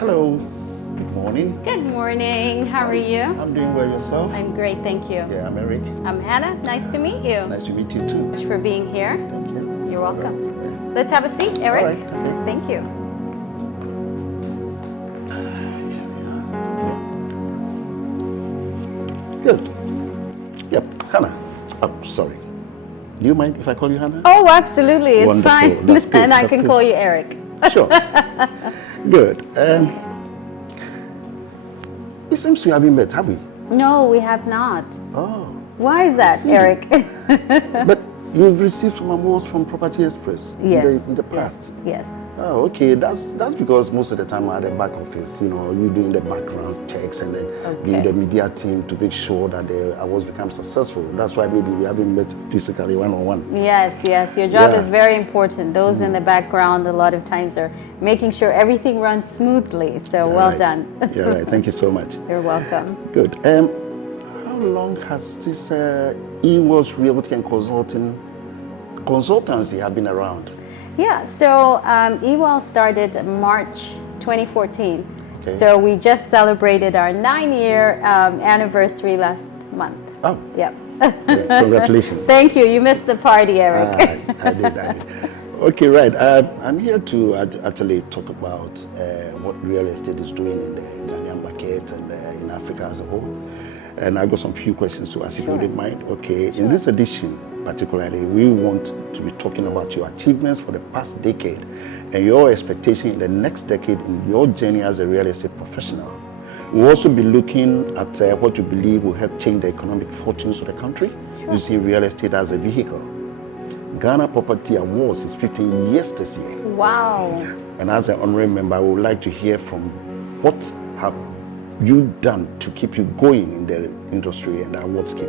Hello, good morning. Good morning. How are you? I'm doing well, yourself? I'm great, thank you. Yeah, I'm Eric. I'm Hannah. Nice to meet you. Nice to meet you too. Thanks for being here. Thank you. You're welcome. Yeah. Let's have a seat, Eric. All right, okay. Thank you. Good. Yep, Hannah. Oh, sorry. Do you mind if I call you Hannah? Oh, absolutely. It's Wonderful. fine. That's good. And I That's can good. call you Eric. Sure. Good. It seems we haven't met, have we? No, we have not. Oh. Why is that, see. Eric? But you've received some awards from Property Express Yes. in the past. Yes. Oh, okay. That's because most of the time at the back office, you doing the background checks and then doing the media team to make sure that the awards become successful. That's why maybe we haven't met physically one-on-one. Yes, yes. Your job Yeah. is very important. Those in the background a lot of times are making sure everything runs smoothly. So You're well right. done. You're right. Thank you so much. You're welcome. Good. How long has this Eworld's Realty and Consultancy have been around? Yeah, so Ewell started March 2014. Okay. So we just celebrated our 9-year anniversary last month. Oh, Yep. yeah, congratulations. Thank you. You missed the party, Eric. I did. Okay, right. I'm here to actually talk about what real estate is doing in the Ghanaian market and in Africa as a whole. And I've got some few questions to ask if you wouldn't mind. Okay, in this edition particularly, we want to be talking about your achievements for the past decade and your expectation in the next decade in your journey as a real estate professional. We'll also be looking at what you believe will help change the economic fortunes of the country using real estate as a vehicle. Ghana Property Awards is 15 years this year. Wow. And as an honorary member, I would like to hear from what have you done to keep you going in the industry and the award scheme.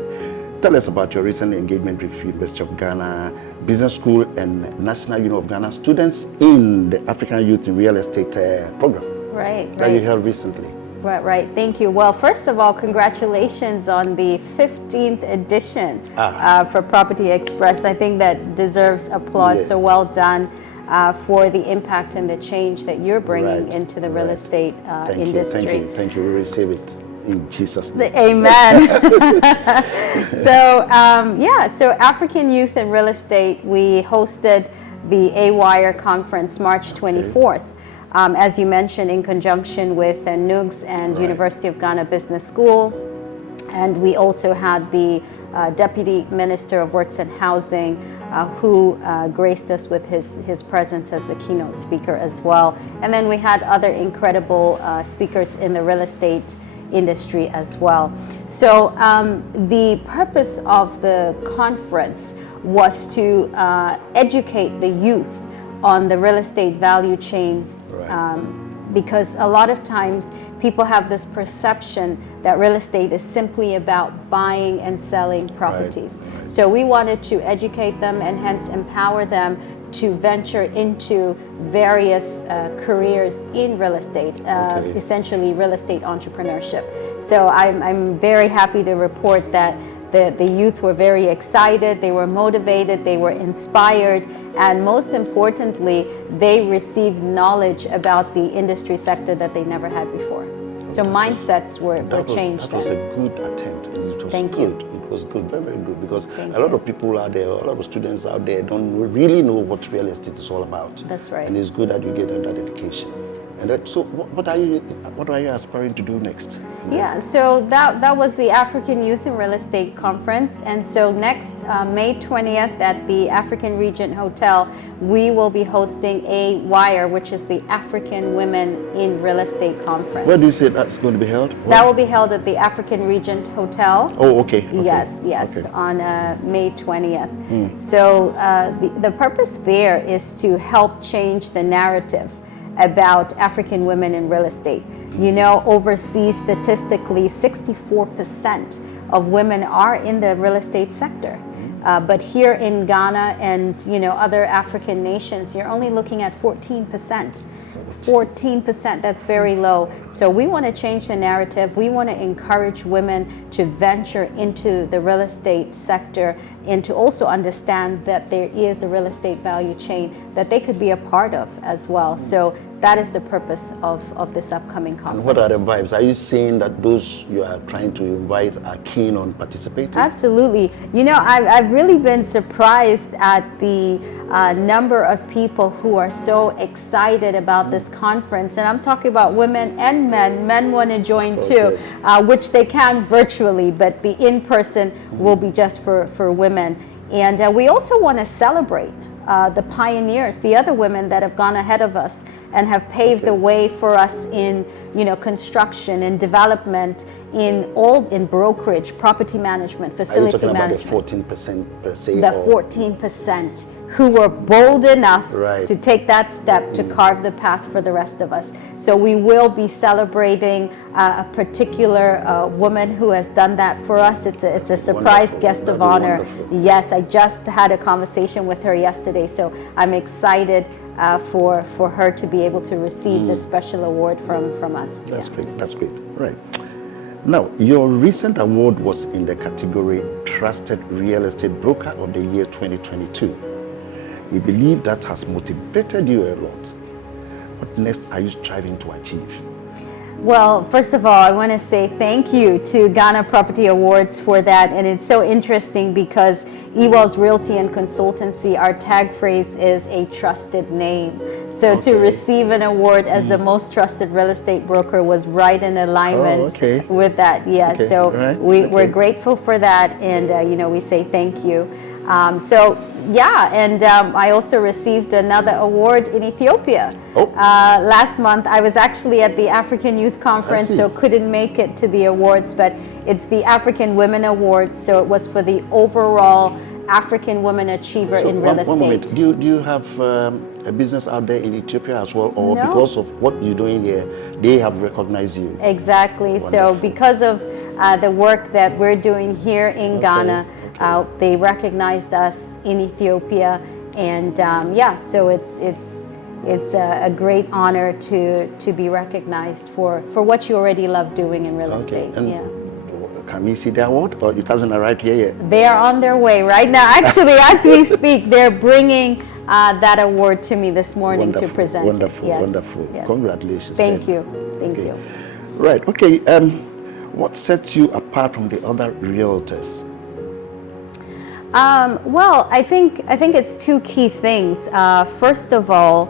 Tell us about your recent engagement with University of Ghana Business School and National Union of Ghana students in the African Youth in Real Estate program Right, that you right. held recently. Right. Thank you. Well, first of all, congratulations on the 15th edition for Property Express. I think that deserves applause. Yeah. So well done for the impact and the change that you're bringing Right, into the real estate industry. Thank you. We receive it in Jesus' name. Amen. So African Youth in Real Estate, we hosted the AWIRE conference March 24th. As you mentioned, in conjunction with NUGS and University of Ghana Business School. And we also had the Deputy Minister of Works and Housing who graced us with his presence as the keynote speaker as well. And then we had other incredible speakers in the real estate industry as well. So the purpose of the conference was to educate the youth on the real estate value chain. Because a lot of times people have this perception that real estate is simply about buying and selling properties. So we wanted to educate them and hence empower them to venture into various careers in real estate, essentially real estate entrepreneurship. So I'm very happy to report that the youth were very excited, they were motivated, they were inspired, and most importantly, they received knowledge about the industry sector that they never had before. So mindsets were changed. That was a good attempt. It was Thank good. you. It was good, very, very good, because Thank a lot of people out there, a lot of students out there don't really know what real estate is all about. That's right. And it's good that you get that education. And so what are you aspiring to do next? Yeah, so that was the African Youth in Real Estate Conference. And so next, May 20th at the African Regent Hotel, we will be hosting AWIRE, which is the African Women in Real Estate Conference. Where do you say that's going to be held? That will be held at the African Regent Hotel. Oh, okay. Yes, Okay. on May 20th. So the purpose there is to help change the narrative about African women in real estate. You know, overseas, statistically, 64% of women are in the real estate sector. But here in Ghana and, other African nations, you're only looking at 14%. 14%, that's very low. So we want to change the narrative. We want to encourage women to venture into the real estate sector and to also understand that there is a real estate value chain that they could be a part of as well. So that is the purpose of this upcoming conference. And what are the vibes? Are you seeing that those you are trying to invite are keen on participating? Absolutely. You know, I've really been surprised at the number of people who are so excited about this conference. And I'm talking about women and men. Men want to join too, yes. Which they can virtually, but the in-person will be just for women. And we also want to celebrate the pioneers, the other women that have gone ahead of us and have paved the way for us in, you know, construction and development, in brokerage, property management, facility management. Are you talking about the 14% per se? The 14% who were bold enough to take that step to carve the path for the rest of us. So we will be celebrating a particular woman who has done that for us. It's a surprise guest of honor. Yes, I just had a conversation with her yesterday, so I'm excited for her to be able to receive this special award from us. That's great. That's great. Right. Now, your recent award was in the category Trusted Real Estate Broker of the Year 2022. We believe that has motivated you a lot. What next are you striving to achieve? Well, first of all, I want to say thank you to Ghana Property Awards for that. And it's so interesting because Ewell's Realty and Consultancy, our tag phrase is a trusted name. So to receive an award as the most trusted real estate broker was right in alignment with that. Yes, we're grateful for that, and you know, we say thank you. I also received another award in Ethiopia. Last month, I was actually at the African Youth Conference, so couldn't make it to the awards, but it's the African Women Awards, so it was for the overall African Woman Achiever in real estate. One moment, do you have a business out there in Ethiopia as well, or because of what you're doing here, they have recognized you? Exactly. Wonderful. So because of the work that we're doing here in Ghana, they recognized us in Ethiopia, and so it's a great honor to be recognized for what you already love doing in real estate. Can we see the award, or it hasn't arrived here yet? They are on their way right now. Actually, as we speak, they're bringing that award to me this morning to present. Wonderful, yes. wonderful. Yes. Congratulations. Thank you. Thank you. Right. Okay. What sets you apart from the other realtors? Well, I think it's two key things. First of all,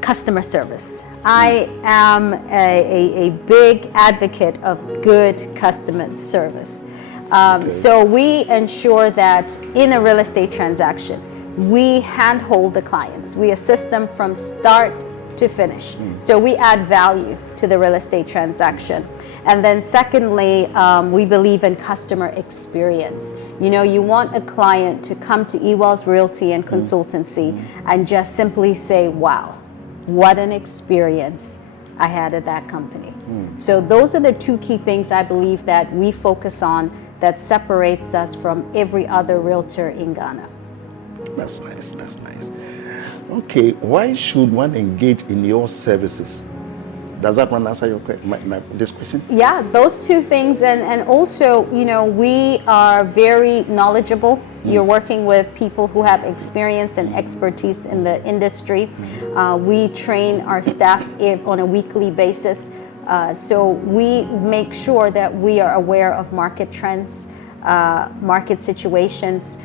customer service. I am a big advocate of good customer service. So we ensure that in a real estate transaction, we handhold the clients. We assist them from start to finish. So we add value to the real estate transaction. And then secondly, we believe in customer experience. You know, you want a client to come to Ewell's Realty and Consultancy and just simply say, wow, what an experience I had at that company. So those are the two key things I believe that we focus on that separates us from every other realtor in Ghana. That's nice, that's nice. Okay, why should one engage in your services? Does that one answer your this question? Yeah, those two things, and also, you know, we are very knowledgeable. You're working with people who have experience and expertise in the industry. We train our staff on a weekly basis, so we make sure that we are aware of market trends, market situations.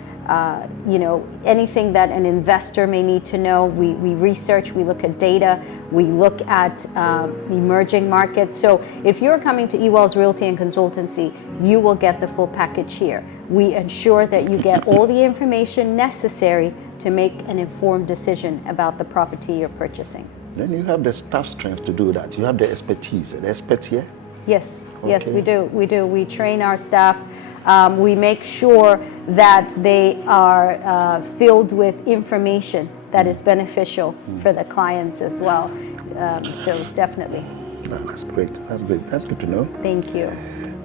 You know, anything that an investor may need to know, we research, we look at data, we look at emerging markets. So if you're coming to Ewell's Realty and Consultancy, you will get the full package here. We ensure that you get all the information necessary to make an informed decision about the property you're purchasing. Then you have the staff strength to do that. You have the expertise, the experts here? Yes, yes, we do. We train our staff. We make sure that they are filled with information that is beneficial for the clients as well. So definitely. That's great. That's great. That's good to know. Thank you.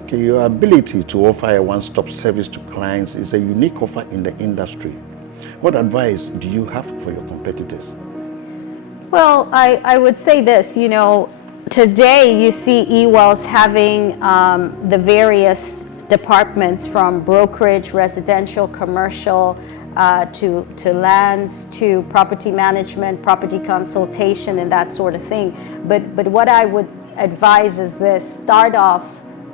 Okay, your ability to offer a one-stop service to clients is a unique offer in the industry. What advice do you have for your competitors? Well, I would say this, you know, today you see Ewell's having the various departments from brokerage, residential, commercial, to lands, to property management, property consultation, and that sort of thing. But what I would advise is this: start off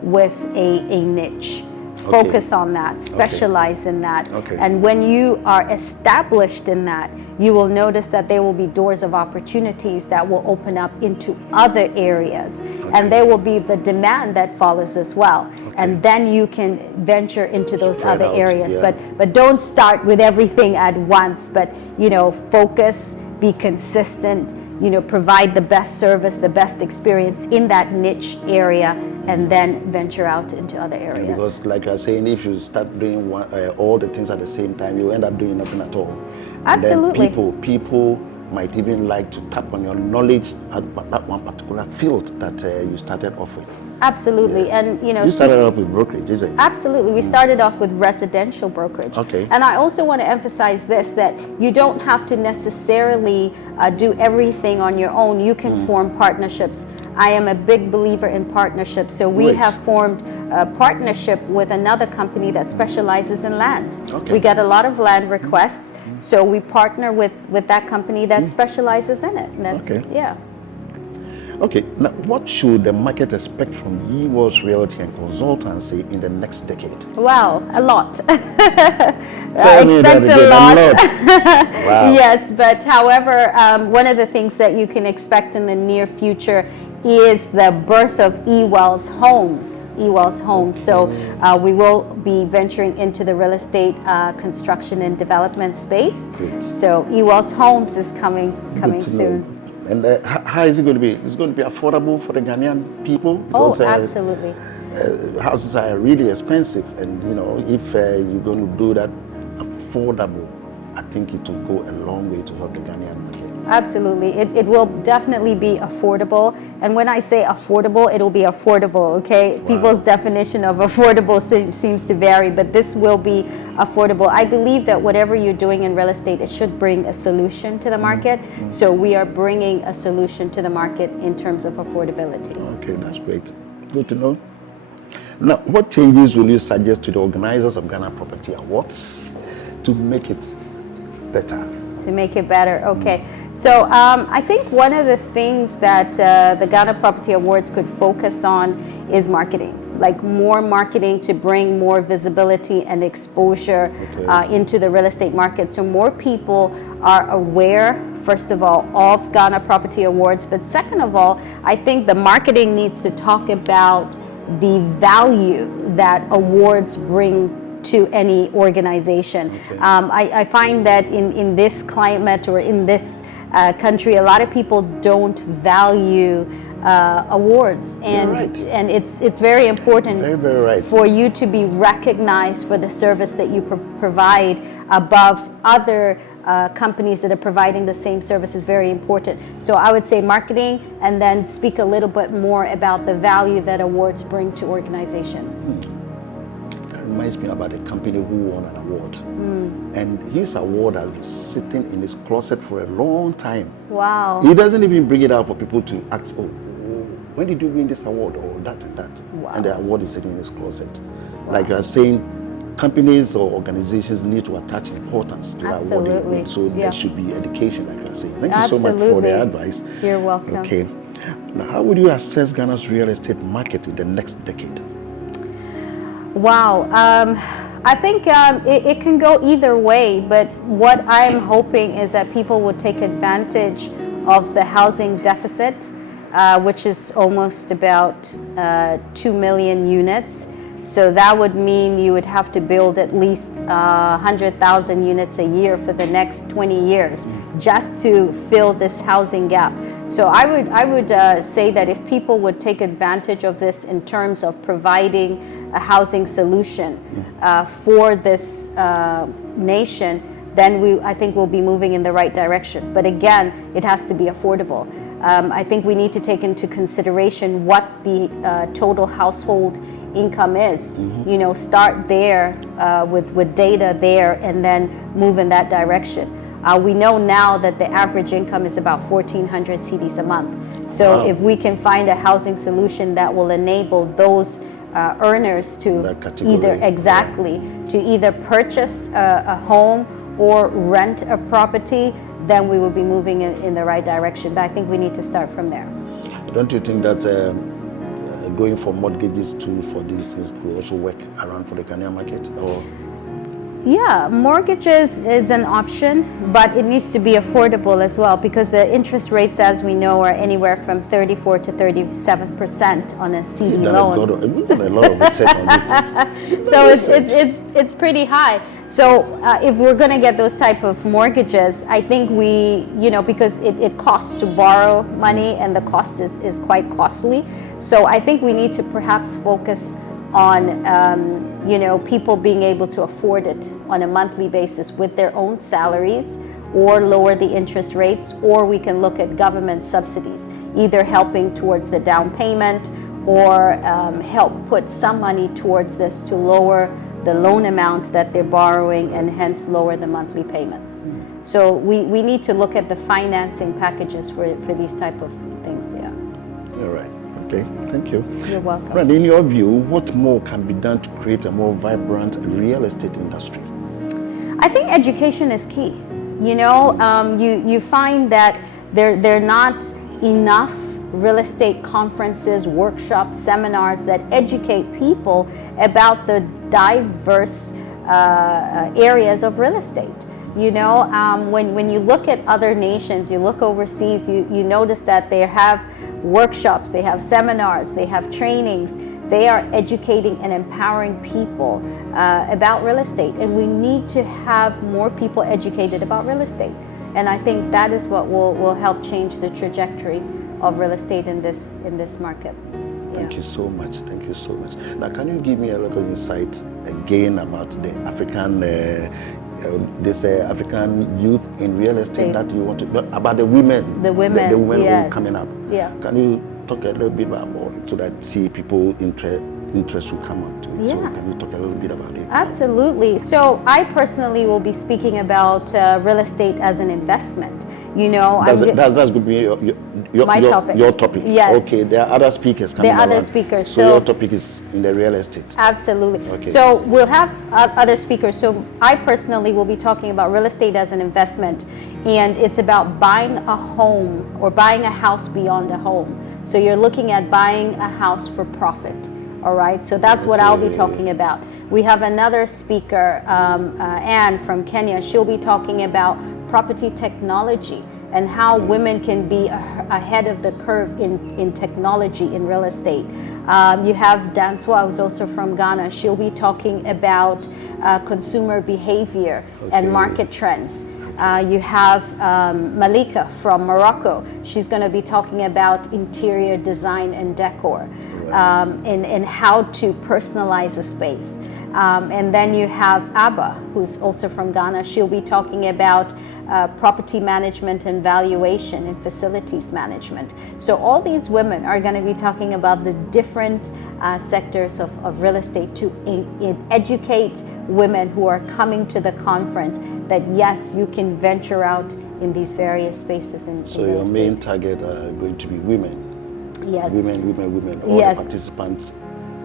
with a niche. Focus on that, specialize in that. And when you are established in that, you will notice that there will be doors of opportunities that will open up into other areas. And there will be the demand that follows as well. And then you can venture into those other areas. But don't start with everything at once, but focus, be consistent, provide the best service, the best experience in that niche area, and then venture out into other areas. Because like you're saying, if you start doing all the things at the same time, you end up doing nothing at all. Absolutely. And then people might even like to tap on your knowledge at that one particular field that you started off with. Absolutely. And you started off with brokerage, is it? Absolutely. We started off with residential brokerage. And I also want to emphasize this, that you don't have to necessarily do everything on your own. You can form partnerships. I am a big believer in partnerships. So we have formed a partnership with another company that specializes in lands. We get a lot of land requests. So we partner with that company that specializes in it. And that's, Okay, now what should the market expect from Ewell's Realty and Consultancy in the next decade? Wow, a lot. Expect a lot. Wow. Yes, but however, one of the things that you can expect in the near future is the birth of Ewell's Homes. So we will be venturing into the real estate construction and development space. Great. So Ewell's Homes is coming soon. And how is it going to be? It's going to be affordable for the Ghanaian people? Because, absolutely. Houses are really expensive, and if you're going to do that affordable, I think it will go a long way to help the Ghanaian market. Absolutely. It will definitely be affordable. And when I say affordable, it will be affordable, okay? Wow. People's definition of affordable seems to vary, but this will be affordable. I believe that whatever you're doing in real estate, it should bring a solution to the market. So we are bringing a solution to the market in terms of affordability. Okay, that's great. Good to know. Now, what changes will you suggest to the organizers of Ghana Property Awards to make it better? To make it better, okay. So I think one of the things that the Ghana Property Awards could focus on is marketing, like more marketing to bring more visibility and exposure into the real estate market. So more people are aware, first of all, of Ghana Property Awards, but second of all, I think the marketing needs to talk about the value that awards bring to any organization. I find that in this climate or in this country, a lot of people don't value awards, and it's very important for you to be recognized for the service that you provide above other companies that are providing the same service is very important. So I would say marketing, and then speak a little bit more about the value that awards bring to organizations. Reminds me about a company who won an award, and his award has been sitting in his closet for a long time. Wow. He doesn't even bring it out for people to ask, oh, when did you win this award, or that and that? Wow. And the award is sitting in his closet. Wow. Like you are saying, companies or organizations need to attach importance to that award. So there should be education, like you are saying. Thank you so much for the advice. You're welcome. Okay. Now, how would you assess Ghana's real estate market in the next decade? Wow, I think it can go either way, but what I'm hoping is that people will take advantage of the housing deficit, which is almost about 2 million units. So that would mean you would have to build at least 100,000 units a year for the next 20 years just to fill this housing gap. So I would say that if people would take advantage of this in terms of providing a housing solution for this nation, then I think we'll be moving in the right direction. But again, it has to be affordable. I think we need to take into consideration what the total household income is. Start there with data there, and then move in that direction. We know now that the average income is about 1,400 cedis a month. So if we can find a housing solution that will enable those earners to either purchase a home or rent a property, then we will be moving in the right direction. But I think we need to start from there. Don't you think that going for mortgages too for these things could also work around for the Ghanaian market? Or Yeah, mortgages is an option, but it needs to be affordable as well, because the interest rates, as we know, are anywhere from 34 to 37% on a CD loan. We've done a lot of research on this. So it's pretty high. So if we're going to get those type of mortgages, I think we, because it costs to borrow money, and the cost is quite costly. So I think we need to perhaps focus on people being able to afford it on a monthly basis with their own salaries, or lower the interest rates, or we can look at government subsidies, either helping towards the down payment, or help put some money towards this to lower the loan amount that they're borrowing, and hence lower the monthly payments. So we need to look at the financing packages for these type of things. Yeah. All right. Okay, thank you. You're welcome. Right, in your view, what more can be done to create a more vibrant real estate industry? I think education is key. You find that there are not enough real estate conferences, workshops, seminars that educate people about the diverse areas of real estate. When you look at other nations, you look overseas, you notice that they have workshops, they have seminars, they have trainings. They are educating and empowering people about real estate, and we need to have more people educated about real estate. And I think that is what will help change the trajectory of real estate in this market. Thank you so much. Thank you so much. Now, can you give me a little insight again about the African African youth in real estate that you want to, about the women? The women who are coming up. Yeah. Can you talk a little bit about more so that people interest will come up to it? Yeah. So can you talk a little bit about it? Absolutely. So I personally will be speaking about real estate as an investment. That's going to be my topic. Your topic. Yes. Okay. There are other speakers coming. There are other speakers. So your topic is in the real estate. Absolutely. Okay. So we'll have other speakers. So I personally will be talking about real estate as an investment, and it's about buying a home or buying a house beyond a home. So you're looking at buying a house for profit. All right. So that's what I'll be talking about. We have another speaker, Anne from Kenya. She'll be talking about property technology and how women can be ahead of the curve in technology in real estate. You have Danswa, who's also from Ghana. She'll be talking about consumer behavior and market trends. You have Malika from Morocco. She's going to be talking about interior design and decor, and how to personalize a space. And then you have Abba, who's also from Ghana. She'll be talking about property management and valuation and facilities management. So all these women are going to be talking about the different sectors of real estate to educate women who are coming to the conference that yes, you can venture out in these various spaces in So your main target are going to be women. Yes. Women, all the participants.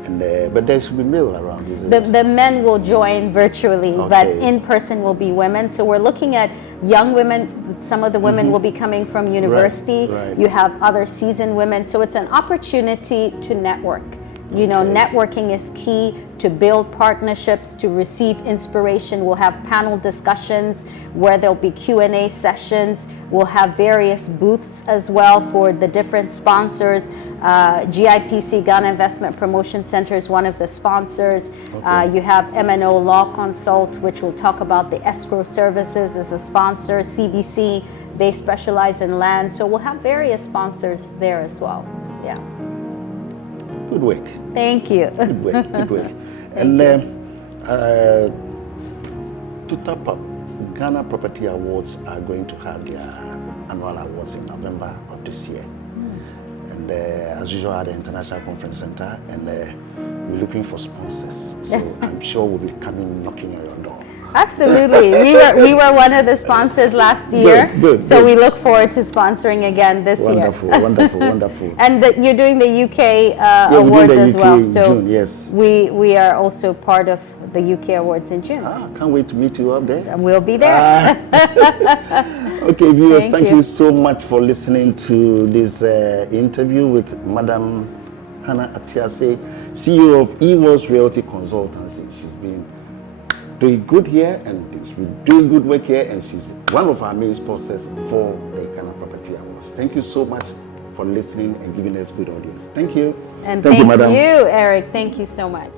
And but there should be male around, is it? The men will join virtually, but in person will be women. So we're looking at young women. Some of the women will be coming from university. Right. You have other seasoned women. So it's an opportunity to network. Networking is key to build partnerships, to receive inspiration. We'll have panel discussions where there'll be Q&A sessions. We'll have various booths as well for the different sponsors. GIPC, Ghana Investment Promotion Center, is one of the sponsors. You have M&O Law Consult, which will talk about the escrow services as a sponsor. CBC, they specialize in land. So we'll have various sponsors there as well. Yeah. Good work. Thank you. Good work. Good work. And to top up, Ghana Property Awards are going to have their annual awards in November of this year. And as usual at the International Conference Center, and we're looking for sponsors. So I'm sure we'll be coming knocking on your door. Absolutely. We were one of the sponsors last year. Good. We look forward to sponsoring again this year. Wonderful. And you're doing the UK awards as well. So June, yes. we are also part of the UK Awards in June. Can't wait to meet you up there. And we'll be there. Okay, viewers, thank you so much for listening to this interview with Madam Hannah Atiase, CEO of EWOS Realty Consultancy. She's been doing good here and she's been doing good work here, and she's one of our main sponsors for the Ghana Property Awards. Thank you so much for listening and giving us good audience. Thank you. And thank you, Madam. you, Eric. Thank you so much.